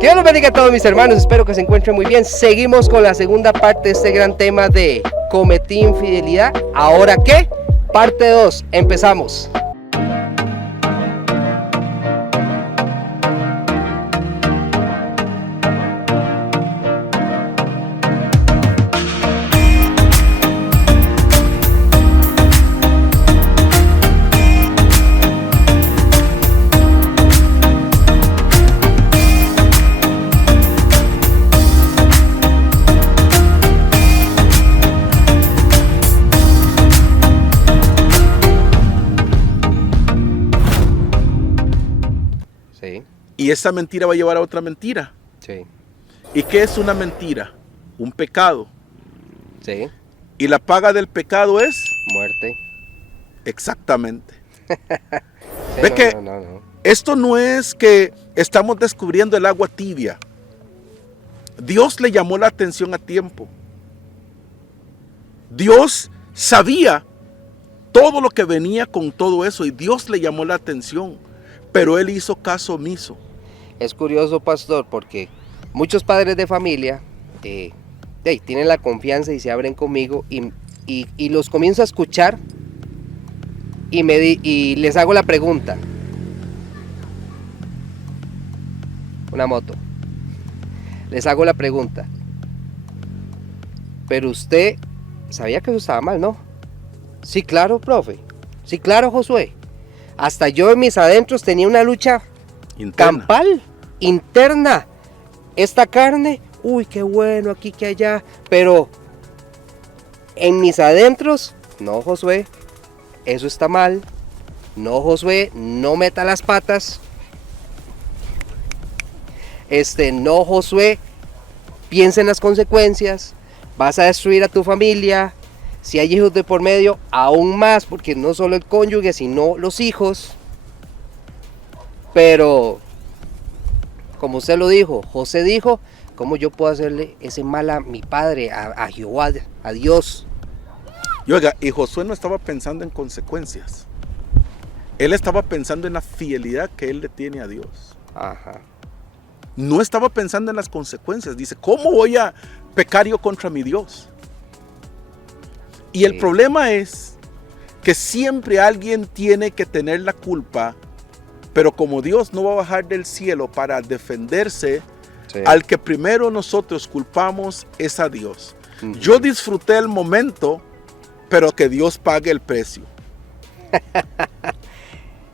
Dios los bendiga a todos mis hermanos, espero que se encuentren muy bien. Seguimos con la segunda parte de este gran tema de cometí infidelidad. ¿Ahora qué? Parte 2, empezamos. Sí, Y esa mentira va a llevar a otra mentira. sí, ¿Y qué es una mentira? Un pecado. sí, Y la paga del pecado es muerte. exactamente. Sí, Ve que no. esto no es que estamos descubriendo el agua tibia. Dios le llamó la atención a tiempo. Dios sabía todo lo que venía con todo eso y Dios le llamó la atención, pero él hizo caso omiso. Es curioso, pastor, porque muchos padres de familia tienen la confianza y se abren conmigo y los comienzo a escuchar y les hago la pregunta. Una moto. Les hago la pregunta. Pero usted sabía que eso estaba mal, ¿no? Sí, claro, profe. Sí, claro, Josué. Hasta yo en mis adentros tenía una lucha Interna. campal, interna. Esta carne, uy, qué bueno aquí que allá. Pero en mis adentros, no, Josué, eso está mal. No, Josué, no meta las patas. No, Josué, piensa en las consecuencias. Vas a destruir a tu familia. Si hay hijos de por medio, aún más, porque no solo el cónyuge, sino los hijos. Pero, como usted lo dijo, José dijo, ¿cómo yo puedo hacerle ese mal a mi padre, a Jehová, a Dios? Y oiga, y Josué no estaba pensando en consecuencias. Él estaba pensando en la fidelidad que él le tiene a Dios. Ajá. No estaba pensando en las consecuencias. Dice, ¿cómo voy a pecar yo contra mi Dios? Y el problema es que siempre alguien tiene que tener la culpa, pero como Dios no va a bajar del cielo para defenderse, Sí. al que primero nosotros culpamos es a Dios. Uh-huh. Yo disfruté el momento, pero que Dios pague el precio.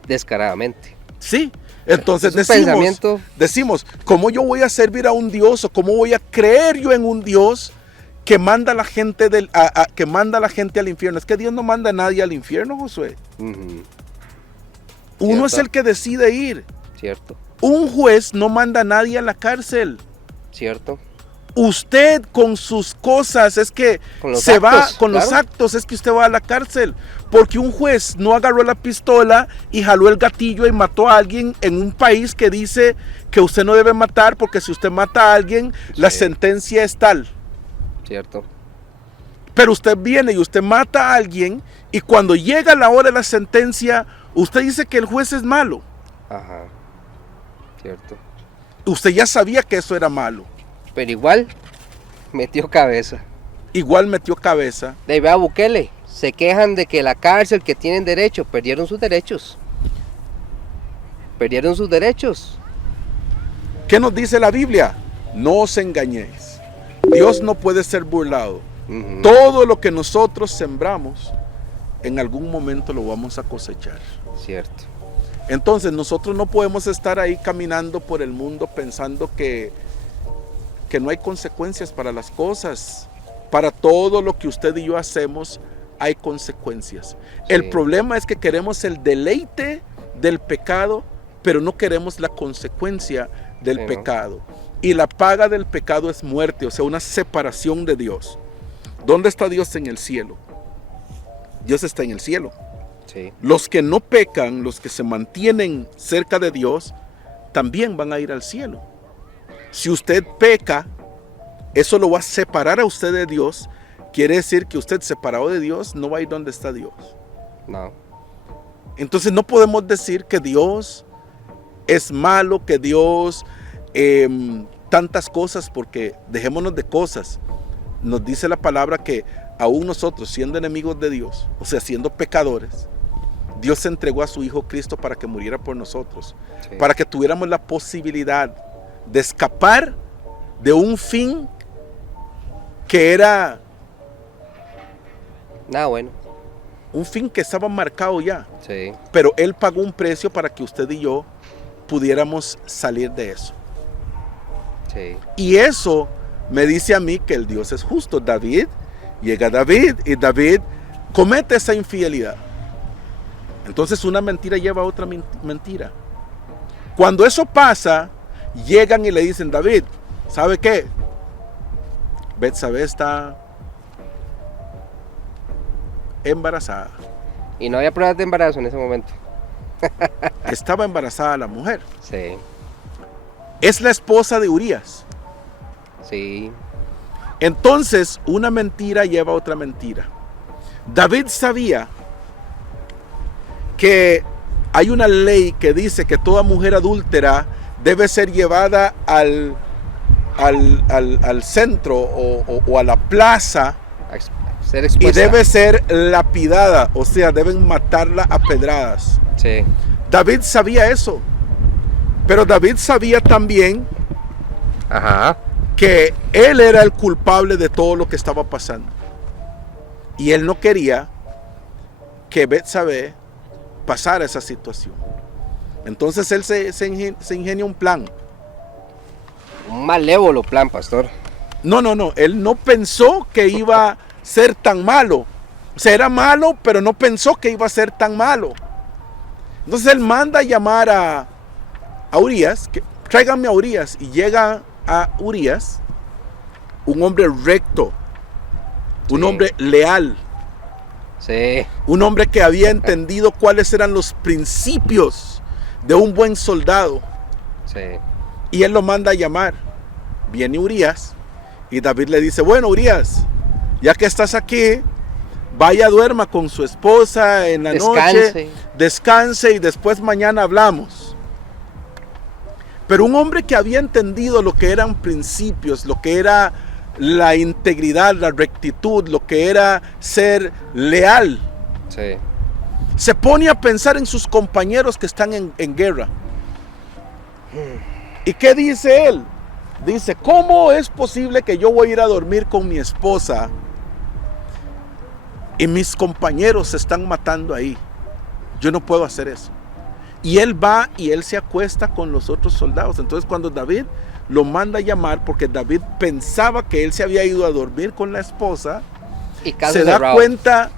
Descaradamente. Sí, entonces pensamiento... decimos, ¿cómo yo voy a servir a un Dios o cómo voy a creer yo en un Dios que manda a la gente que manda a la gente al infierno? Es que Dios no manda a nadie al infierno, Josué. Uh-huh. Uno es el que decide ir. Cierto. Un juez no manda a nadie a la cárcel. Cierto. Usted con sus cosas es que se va con los actos, es que usted va a la cárcel. Porque un juez no agarró la pistola y jaló el gatillo y mató a alguien en un país que dice que usted no debe matar, porque si usted mata a alguien, la sentencia es tal. Cierto. Pero usted viene y usted mata a alguien y cuando llega la hora de la sentencia, usted dice que el juez es malo. Ajá. Cierto. Usted ya sabía que eso era malo. Pero igual metió cabeza. Igual metió cabeza. De vea Bukele, se quejan de que la cárcel, que tienen derecho, perdieron sus derechos. Perdieron sus derechos. ¿Qué nos dice la Biblia? No os engañéis. Dios no puede ser burlado. Uh-huh. Todo lo que nosotros sembramos, en algún momento lo vamos a cosechar. Cierto. Entonces nosotros no podemos estar ahí caminando por el mundo pensando que no hay consecuencias para las cosas. Para todo lo que usted y yo hacemos hay consecuencias. Sí. El problema es que queremos el deleite del pecado, pero no queremos la consecuencia del pecado. Y la paga del pecado es muerte, o sea, una separación de Dios. ¿Dónde está Dios? En el cielo. Dios está en el cielo. Sí. Los que no pecan, los que se mantienen cerca de Dios, también van a ir al cielo. Si usted peca, eso lo va a separar a usted de Dios. Quiere decir que usted, separado de Dios, no va a ir donde está Dios. No. Entonces no podemos decir que Dios es malo, que Dios tantas cosas, porque dejémonos de cosas. Nos dice la palabra que aún nosotros, siendo enemigos de Dios, o sea, siendo pecadores, Dios entregó a su Hijo Cristo para que muriera por nosotros, Sí. para que tuviéramos la posibilidad de escapar de un fin que era Nada bueno. un fin que estaba marcado ya, Sí. pero Él pagó un precio para que usted y yo pudiéramos salir de eso. Sí. Y eso me dice a mí que el Dios es justo. Llega David y David comete esa infidelidad. Entonces una mentira lleva a otra mentira. Cuando eso pasa, llegan y le dicen, David, ¿sabe qué? Betsabé está embarazada. Y no había pruebas de embarazo en ese momento. Estaba embarazada la mujer. Sí. Es la esposa de Urías. Sí. Entonces, una mentira lleva a otra mentira. David sabía que hay una ley que dice que toda mujer adúltera debe ser llevada al centro o a la plaza Ser y expuesta. debe ser lapidada, o sea, deben matarla a pedradas. Sí. David sabía eso, pero David sabía también Ajá. que él era el culpable de todo lo que estaba pasando. Y él no quería que Betsabé pasara esa situación. Entonces él se ingenia un plan. Un malévolo plan, pastor. No, él no pensó que iba a ser tan malo. O sea, era malo, pero no pensó que iba a ser tan malo. Entonces él manda a llamar a Urías, que tráiganme a Urías, y llega a Urías, un hombre recto, un Sí. hombre leal, Sí. un hombre que había entendido cuáles eran los principios de un buen soldado, Sí. y él lo manda a llamar. Viene Urías y David le dice, bueno, Urías, ya que estás aquí, vaya, duerma con su esposa en la Descanse. noche, descanse y después mañana hablamos. Pero un hombre que había entendido lo que eran principios, lo que era la integridad, la rectitud, lo que era ser leal, Sí. se pone a pensar en sus compañeros que están en guerra. ¿Y qué dice él? Dice, ¿cómo es posible que yo voy a ir a dormir con mi esposa y mis compañeros se están matando ahí? Yo no puedo hacer eso. Y él va y él se acuesta con los otros soldados. Entonces cuando David lo manda a llamar, porque David pensaba que él se había ido a dormir con la esposa, Y caso se da cerrado. cuenta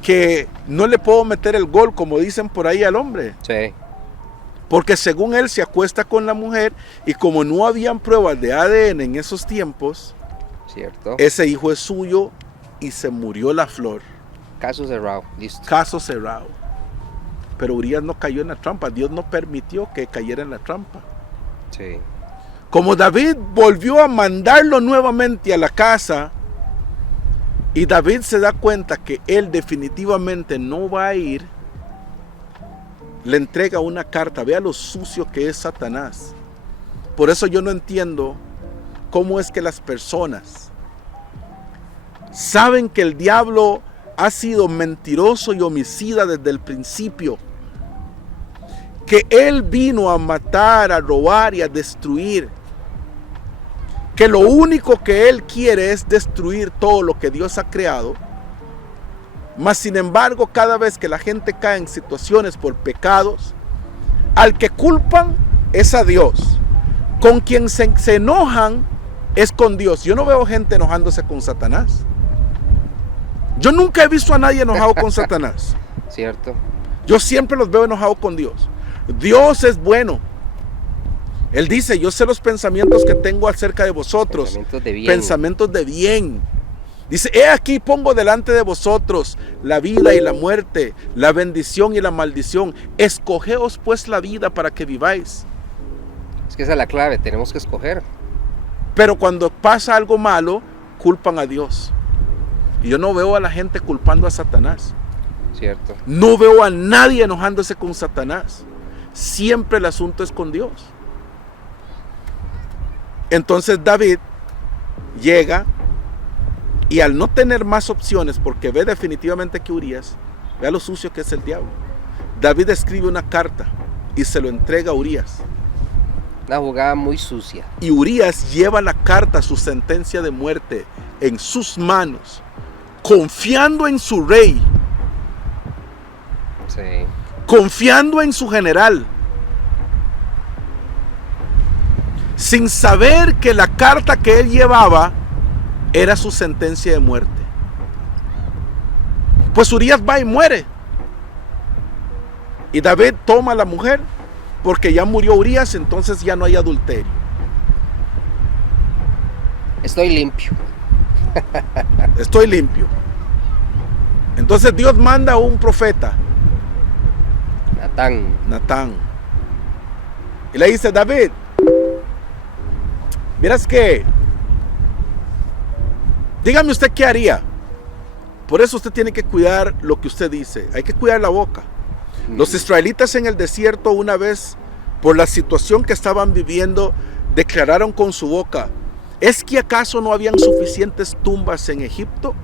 que no le puedo meter el gol, como dicen por ahí al hombre. Sí. Porque según él se acuesta con la mujer, y como no habían pruebas de ADN en esos tiempos, Cierto. ese hijo es suyo y se murió la flor. Caso cerrado. Listo. Caso cerrado. Pero Urías no cayó en la trampa. Dios no permitió que cayera en la trampa. Sí. Como David volvió a mandarlo nuevamente a la casa, y David se da cuenta que él definitivamente no va a ir, le entrega una carta. Vea lo sucio que es Satanás. Por eso yo no entiendo cómo es que las personas saben que el diablo ha sido mentiroso y homicida desde el principio, que él vino a matar, a robar y a destruir, que lo único que él quiere es destruir todo lo que Dios ha creado. Mas sin embargo, cada vez que la gente cae en situaciones por pecados, al que culpan es a Dios. Con quien se enojan es con Dios. Yo no veo gente enojándose con Satanás. Yo nunca he visto a nadie enojado con Satanás. Cierto. Yo siempre los veo enojados con Dios. Dios es bueno. Él dice, yo sé los pensamientos que tengo acerca de vosotros. Pensamientos de bien. Pensamientos de bien. Dice, he aquí pongo delante de vosotros la vida y la muerte, la bendición y la maldición. Escogeos pues la vida para que viváis. Es que esa es la clave. Tenemos que escoger. Pero cuando pasa algo malo, culpan a Dios. Y yo no veo a la gente culpando a Satanás. Cierto. No veo a nadie enojándose con Satanás. Siempre el asunto es con Dios. Entonces David llega y al no tener más opciones, porque ve definitivamente que Urías, vea lo sucio que es el diablo, David escribe una carta y se lo entrega a Urías. Una jugada muy sucia. Y Urías lleva la carta, su sentencia de muerte, en sus manos, confiando en su rey, Sí. confiando en su general, sin saber que la carta que él llevaba era su sentencia de muerte. Pues Urías va y muere. Y David toma a la mujer, porque ya murió Urías, entonces ya no hay adulterio. Estoy limpio. Estoy limpio. Entonces Dios manda a un profeta, Natán, y le dice: David, miras que, dígame usted qué haría. Por eso usted tiene que cuidar lo que usted dice. Hay que cuidar la boca. Los israelitas en el desierto, una vez, por la situación que estaban viviendo, declararon con su boca: ¿es que acaso no habían suficientes tumbas en Egipto?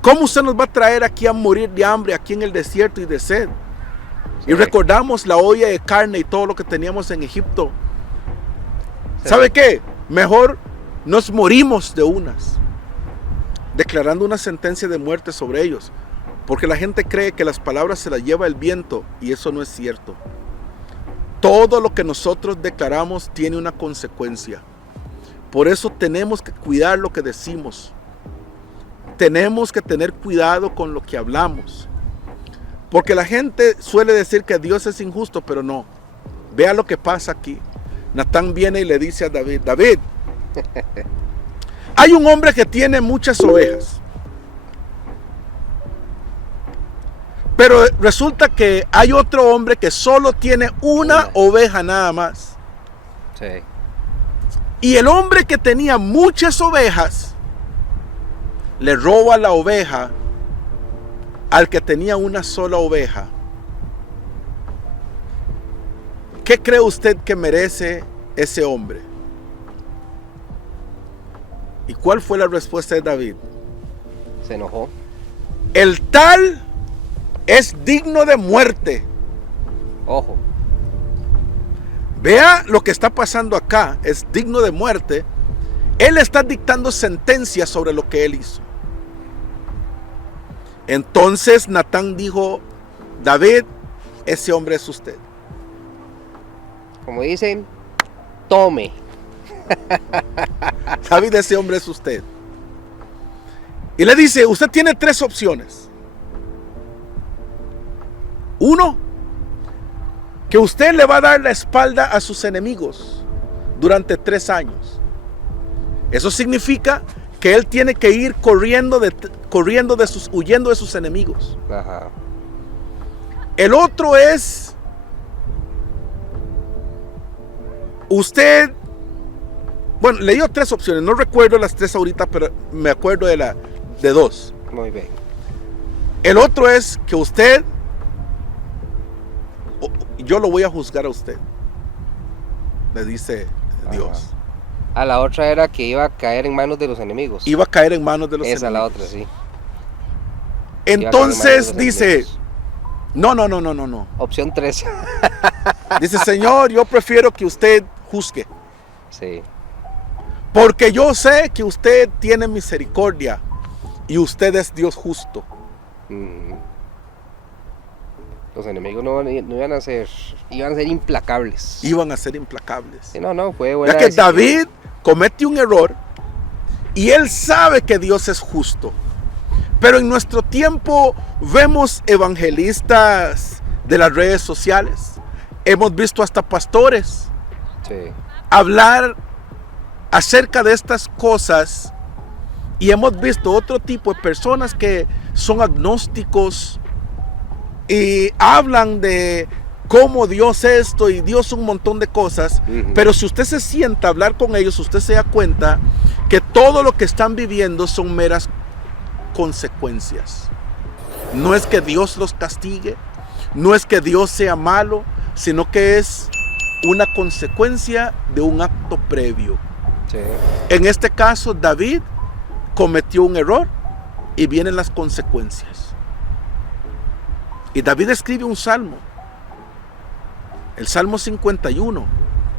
¿Cómo usted nos va a traer aquí a morir de hambre, aquí en el desierto y de sed? Sí. Y recordamos la olla de carne y todo lo que teníamos en Egipto. Sí. ¿Sabe qué? Mejor nos morimos de unas, declarando una sentencia de muerte sobre ellos. Porque la gente cree que las palabras se las lleva el viento, y eso no es cierto. Todo lo que nosotros declaramos tiene una consecuencia. Por eso tenemos que cuidar lo que decimos. Tenemos que tener cuidado con lo que hablamos. Porque la gente suele decir que Dios es injusto, pero no. Vea lo que pasa aquí. Natán viene y le dice a David: David, hay un hombre que tiene muchas ovejas. Pero resulta que hay otro hombre que solo tiene una oveja nada más. Sí. Y el hombre que tenía muchas ovejas le roba la oveja al que tenía una sola oveja. ¿Qué cree usted que merece ese hombre? ¿Y cuál fue la respuesta de David? Se enojó. El tal es digno de muerte. Ojo. Vea lo que está pasando acá. Es digno de muerte. Él está dictando sentencias sobre lo que él hizo. Entonces Natán dijo: David, ese hombre es usted. Como dicen, tome. David, ese hombre es usted. Y le dice: usted tiene 3 opciones. 1, que usted le va a dar la espalda a sus enemigos durante 3 años. Eso significa que él tiene que ir huyendo de sus enemigos. Ajá. El otro es: usted, bueno, le dio 3 opciones, no recuerdo las 3 ahorita, pero me acuerdo de 2. Muy bien. El otro es que usted, yo lo voy a juzgar a usted, le dice Dios. A la otra era que iba a caer en manos de los enemigos. Iba a caer en manos de los Esa enemigos. la otra, sí. Entonces dice: no. Opción 3. Dice: Señor, yo prefiero que usted juzgue. Sí. Porque yo sé que usted tiene misericordia y usted es Dios justo. Los enemigos no iban a ser implacables. Iban a ser implacables. Sí, no, fue buena Ya que decisión. David comete un error y él sabe que Dios es justo. Pero en nuestro tiempo vemos evangelistas de las redes sociales. Hemos visto hasta pastores hablar acerca de estas cosas. Y hemos visto otro tipo de personas que son agnósticos y hablan de cómo Dios esto y Dios un montón de cosas. Pero si usted se sienta a hablar con ellos, usted se da cuenta que todo lo que están viviendo son meras consecuencias. No es que Dios los castigue, no es que Dios sea malo, sino que es una consecuencia de un acto previo. Sí. En este caso, David cometió un error y vienen las consecuencias. Y David escribe un salmo, el Salmo 51,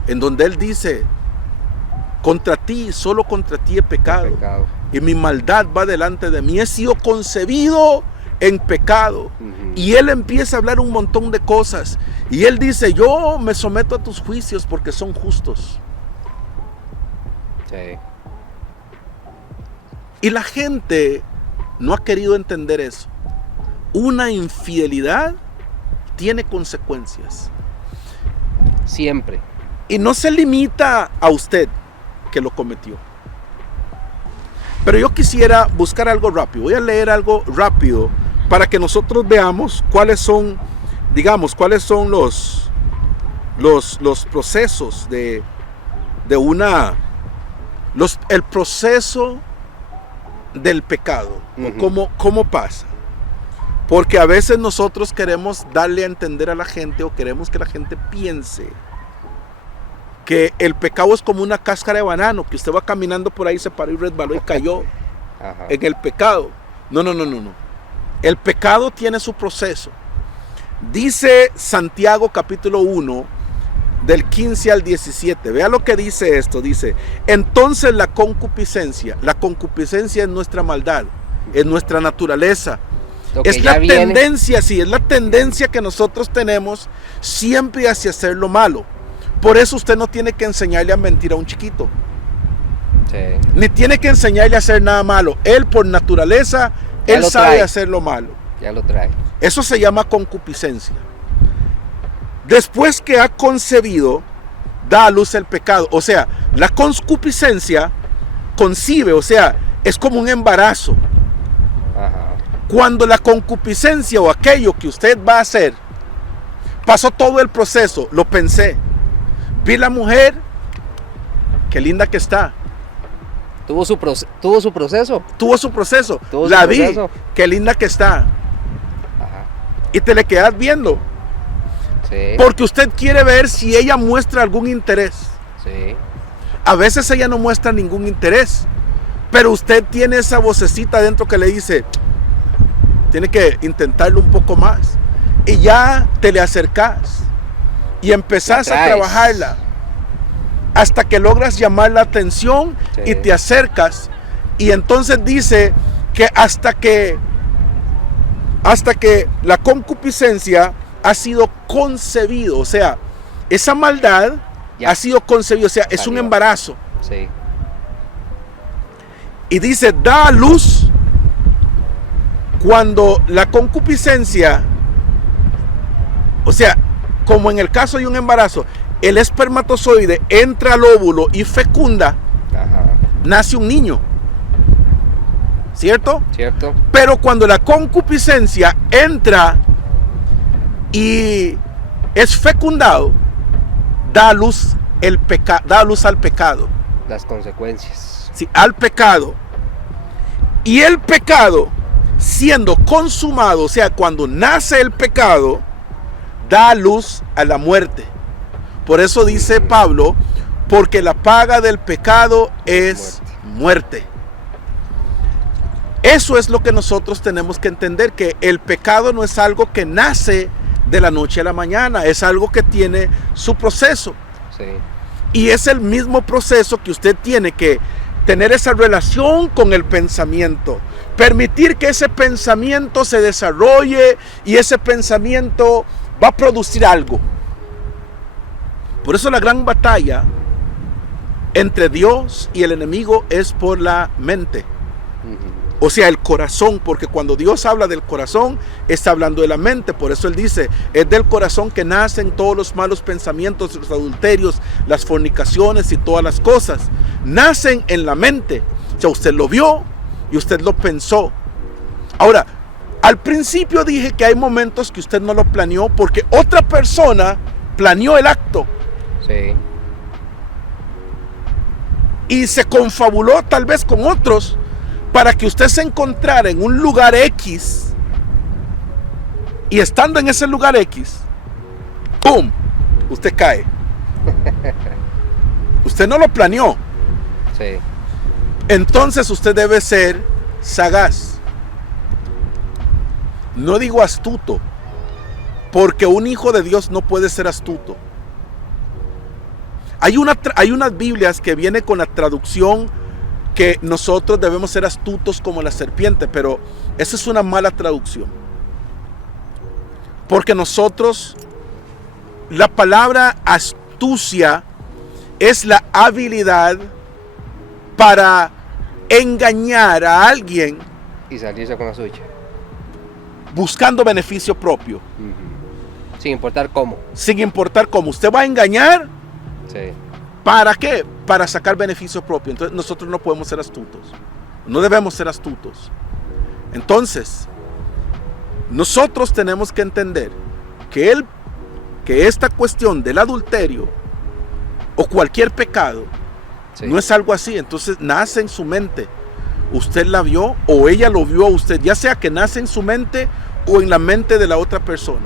en donde él dice: contra ti, solo contra ti he pecado, y mi maldad va delante de mí, he sido concebido en pecado. Y él empieza a hablar un montón de cosas, y él dice: yo me someto a tus juicios porque son justos. Sí. Y la gente no ha querido entender eso. Una infidelidad tiene consecuencias. Siempre. Y no se limita a usted que lo cometió. Pero yo quisiera buscar algo rápido. Voy a leer algo rápido para que nosotros veamos cuáles son, digamos, cuáles son los procesos de el proceso del pecado. ¿Cómo pasa? Porque a veces nosotros queremos darle a entender a la gente, o queremos que la gente piense que el pecado es como una cáscara de banano, que usted va caminando por ahí, se paró y resbaló y cayó en el pecado. No. El pecado tiene su proceso. Dice Santiago capítulo 1, del 15 al 17. Vea lo que dice esto. Dice: entonces la concupiscencia es nuestra maldad, es nuestra naturaleza. Es la tendencia, sí, es la tendencia que nosotros tenemos siempre hacia hacer lo malo. Por eso usted no tiene que enseñarle a mentir a un chiquito. Sí. Ni tiene que enseñarle a hacer nada malo. Él por naturaleza, él sabe hacer lo malo. Ya lo trae. Eso se llama concupiscencia. Después que ha concebido, da a luz el pecado. O sea, la concupiscencia concibe, o sea, es como un embarazo. Cuando la concupiscencia o aquello que usted va a hacer pasó todo el proceso, lo pensé, vi la mujer, qué linda que está. Tuvo su proceso. La vi, qué linda que está. Y te le quedas viendo. Sí. Porque usted quiere ver si ella muestra algún interés. Sí. A veces ella no muestra ningún interés, pero usted tiene esa vocecita dentro que le dice: tiene que intentarlo un poco más. Y ya te le acercas y empezás a trabajarla hasta que logras llamar la atención. Sí. Y te acercas, y entonces dice que hasta que la concupiscencia ha sido concebido, o sea, esa maldad ha sido concebida, o sea, es un embarazo. Sí. Y dice: da a luz. Cuando la concupiscencia, o sea, como en el caso de un embarazo, el espermatozoide entra al óvulo y fecunda, nace un niño. ¿Cierto? Cierto. Pero cuando la concupiscencia entra y es fecundado, da a luz al pecado. Las consecuencias. Sí, al pecado. Y el pecado, siendo consumado, o sea, cuando nace el pecado, da a luz a la muerte. Por eso dice Pablo: porque la paga del pecado es muerte. Eso es lo que nosotros tenemos que entender, que el pecado no es algo que nace de la noche a la mañana, es algo que tiene su proceso. Sí. Y es el mismo proceso que usted tiene que tener esa relación con el pensamiento, permitir que ese pensamiento se desarrolle, y ese pensamiento va a producir algo. Por eso la gran batalla entre Dios y el enemigo es por la mente. O sea, el corazón, porque cuando Dios habla del corazón, está hablando de la mente. Por eso Él dice: es del corazón que nacen todos los malos pensamientos, los adulterios, las fornicaciones y todas las cosas. Nacen en la mente. O sea, usted lo vio y usted lo pensó. Ahora, al principio dije que hay momentos que usted no lo planeó porque otra persona planeó el acto. Sí. Y se confabuló tal vez con otros para que usted se encontrara en un lugar X, y estando en ese lugar X, ¡pum!, usted cae. Usted no lo planeó. Sí. Entonces usted debe ser sagaz. No digo astuto, porque un hijo de Dios no puede ser astuto. Hay unas Biblias que viene con la traducción que nosotros debemos ser astutos como la serpiente, pero esa es una mala traducción. Porque nosotros, la palabra astucia es la habilidad para engañar a alguien Y salirse con la suya. buscando beneficio propio, Sin importar cómo. sin importar cómo. Usted va a engañar, Sí. ¿para qué? Para sacar beneficio propio. Entonces nosotros no podemos ser astutos, no debemos ser astutos. Entonces nosotros tenemos que entender que esta cuestión del adulterio o cualquier pecado Sí. no es algo así. Entonces nace en su mente. Usted la vio o ella lo vio a usted, ya sea que nace en su mente o en la mente de la otra persona.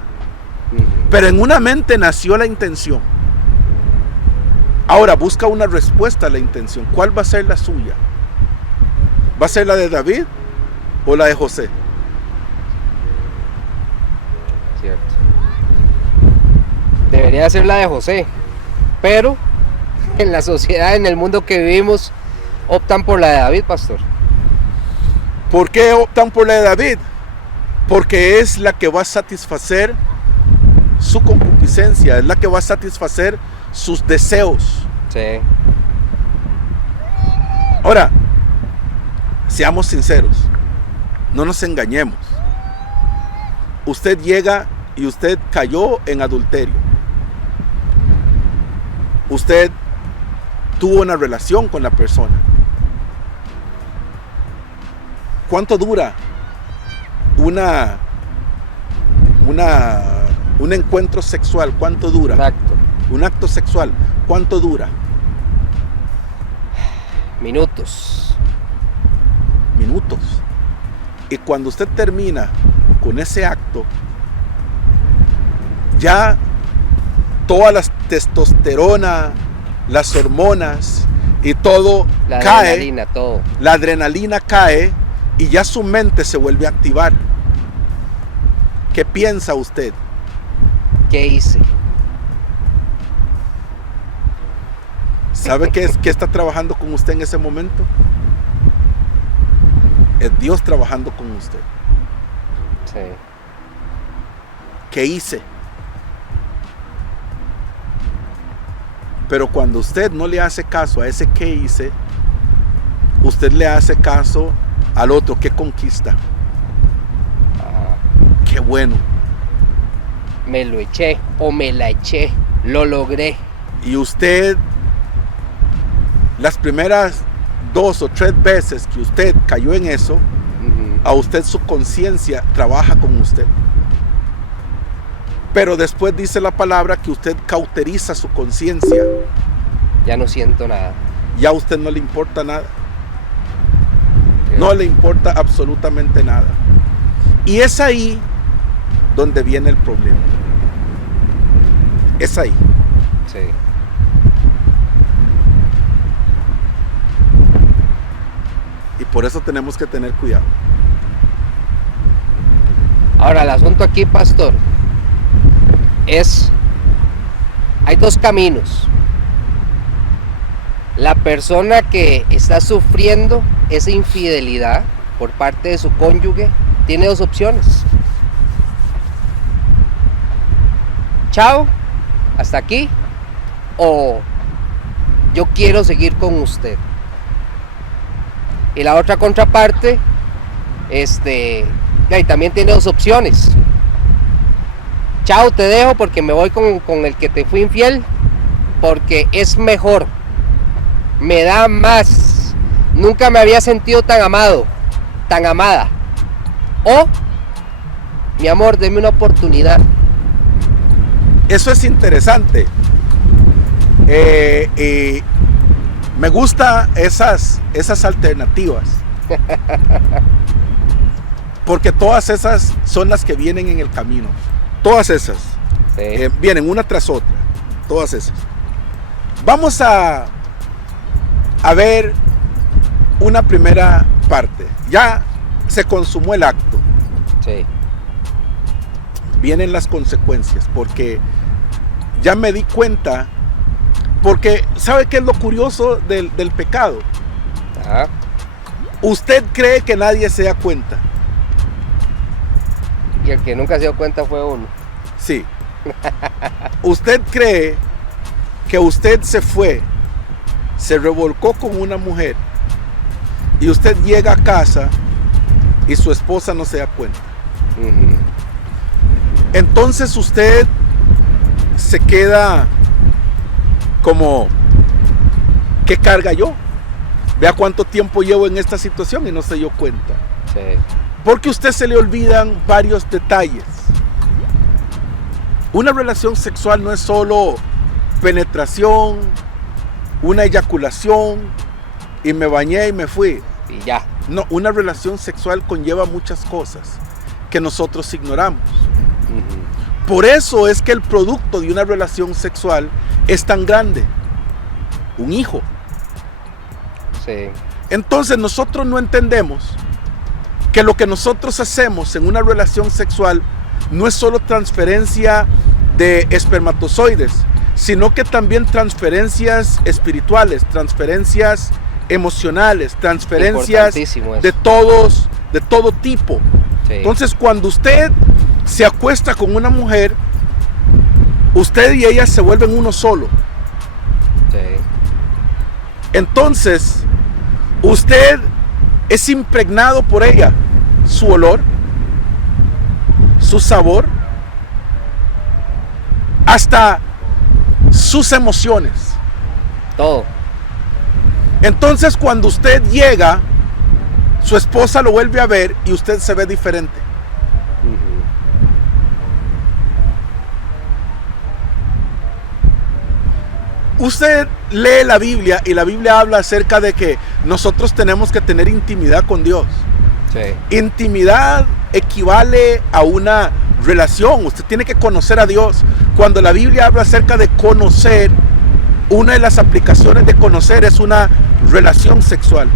Pero en una mente nació la intención. Ahora busca una respuesta a la intención. ¿Cuál va a ser la suya? ¿Va a ser la de David o la de José? Cierto. Debería ser la de José, pero en la sociedad, en el mundo que vivimos, optan por la de David, pastor. ¿Por qué optan por la de David? Porque es la que va a satisfacer su concupiscencia, es la que va a satisfacer sus deseos. Sí. Ahora, seamos sinceros, no nos engañemos. Usted llega y usted cayó en adulterio. Usted tuvo una relación con la persona. ¿Cuánto dura un encuentro sexual? ¿Cuánto dura? Exacto. Un acto sexual, ¿cuánto dura? Minutos. Minutos. Y cuando usted termina con ese acto, ya toda la testosterona, las hormonas y todo La cae, adrenalina, todo. la adrenalina cae y ya su mente se vuelve a activar. ¿Qué piensa usted? ¿Qué hice? ¿Sabe qué está trabajando con usted en ese momento? Es Dios trabajando con usted. Sí. ¿Qué hice? Pero cuando usted no le hace caso a ese qué hice, usted le hace caso al otro, ¿qué conquista? Qué bueno. Me lo eché o me la eché. Lo logré. Y usted, las primeras 2 o 3 veces que usted cayó en eso, a usted su conciencia trabaja con usted. Pero después dice la palabra que usted cauteriza su conciencia. Ya no siento nada. Ya a usted no le importa nada. No le importa absolutamente nada. Y es ahí donde viene el problema. Es ahí. Sí. Y por eso tenemos que tener cuidado. Ahora, el asunto aquí, pastor, hay 2 caminos. La persona que está sufriendo esa infidelidad por parte de su cónyuge tiene 2 opciones. Chao, hasta aquí, o yo quiero seguir con usted. Y la otra contraparte, y también tiene 2 opciones. Chao, te dejo porque me voy con el que te fui infiel, porque es mejor, me da más, nunca me había sentido tan amado, tan amada. O, mi amor, deme una oportunidad. Eso es interesante. Me gustan esas alternativas. Porque todas esas son las que vienen en el camino. Todas esas. Sí. Vienen una tras otra. Todas esas. Vamos a ver una primera parte. Ya se consumó el acto. Sí. Vienen las consecuencias, porque ya me di cuenta, porque ¿sabe qué es lo curioso del pecado? Ajá. Usted cree que nadie se da cuenta. Y el que nunca se dio cuenta fue uno. Sí. Usted cree que usted se fue, se revolcó con una mujer y usted llega a casa y su esposa no se da cuenta. Uh-huh. Entonces usted se queda como, ¿qué carga yo? Vea cuánto tiempo llevo en esta situación y no se dio cuenta. Sí. Porque a usted se le olvidan varios detalles. Una relación sexual no es solo penetración, una eyaculación y me bañé y me fui. Y ya. No, una relación sexual conlleva muchas cosas que nosotros ignoramos. Uh-huh. Por eso es que el producto de una relación sexual es tan grande. Un hijo. Sí. Entonces nosotros no entendemos que lo que nosotros hacemos en una relación sexual no es solo transferencia de espermatozoides, sino que también transferencias espirituales, transferencias emocionales, transferencias de todo tipo. Sí. Entonces, cuando usted se acuesta con una mujer, usted y ella se vuelven uno solo. Sí. Entonces, usted es impregnado por ella, su olor, su sabor, hasta sus emociones. Todo. Entonces, cuando usted llega, su esposa lo vuelve a ver y usted se ve diferente. Uh-huh. Usted lee la Biblia y la Biblia habla acerca de que nosotros tenemos que tener intimidad con Dios. Sí. Intimidad equivale a una relación. Usted tiene que conocer a Dios. Cuando la Biblia habla acerca de conocer, una de las aplicaciones de conocer es una relación sexual.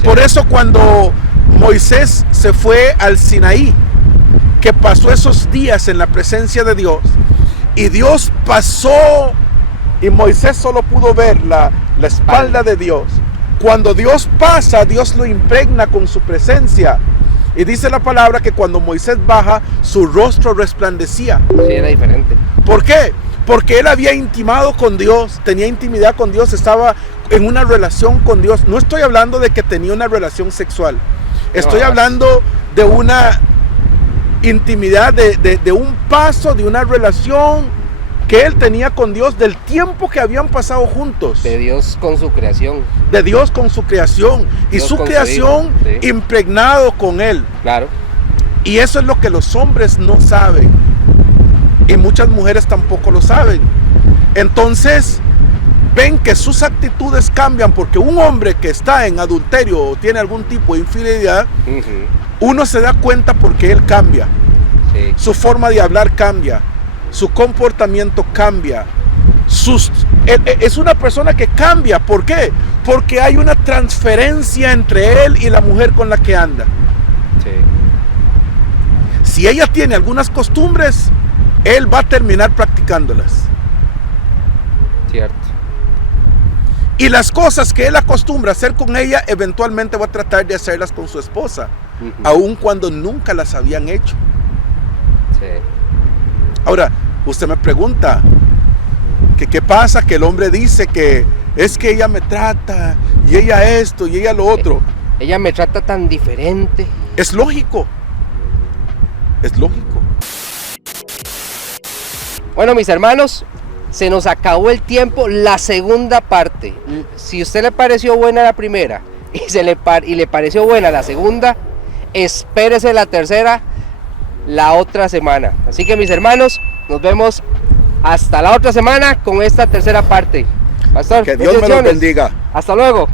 Sí. Por eso cuando Moisés se fue al Sinaí, que pasó esos días en la presencia de Dios, y Dios pasó y Moisés solo pudo ver la espalda de Dios. Cuando Dios pasa, Dios lo impregna con su presencia. Y dice la palabra que cuando Moisés baja, su rostro resplandecía. Sí, era diferente. ¿Por qué? Porque él había intimado con Dios, tenía intimidad con Dios, estaba en una relación con Dios. No estoy hablando de que tenía una relación sexual. Estoy hablando de una intimidad, de un paso, de una relación que él tenía con Dios, del tiempo que habían pasado juntos. De Dios con su creación. De Dios con su creación. Y su creación sí, impregnado con él. Claro. Y eso es lo que los hombres no saben. Y muchas mujeres tampoco lo saben. Entonces, ven que sus actitudes cambian porque un hombre que está en adulterio o tiene algún tipo de infidelidad, uh-huh, uno se da cuenta porque él cambia. Sí. Su forma de hablar cambia. Su comportamiento cambia. Es una persona que cambia. ¿Por qué? Porque hay una transferencia entre él y la mujer con la que anda. Sí. Si ella tiene algunas costumbres, él va a terminar practicándolas. Cierto. Y las cosas que él acostumbra a hacer con ella, eventualmente va a tratar de hacerlas con su esposa, uh-huh, aun cuando nunca las habían hecho. Sí. Ahora, usted me pregunta, que qué pasa, que el hombre dice que es que ella me trata, y ella esto, y ella lo otro. Ella me trata tan diferente. Es lógico. Es lógico. Bueno, mis hermanos, se nos acabó el tiempo, la segunda parte. Si a usted le pareció buena la primera y le pareció buena la segunda, espérese la tercera la otra semana. Así que mis hermanos, nos vemos hasta la otra semana con esta tercera parte. Pastor, que Dios me los bendiga. Hasta luego.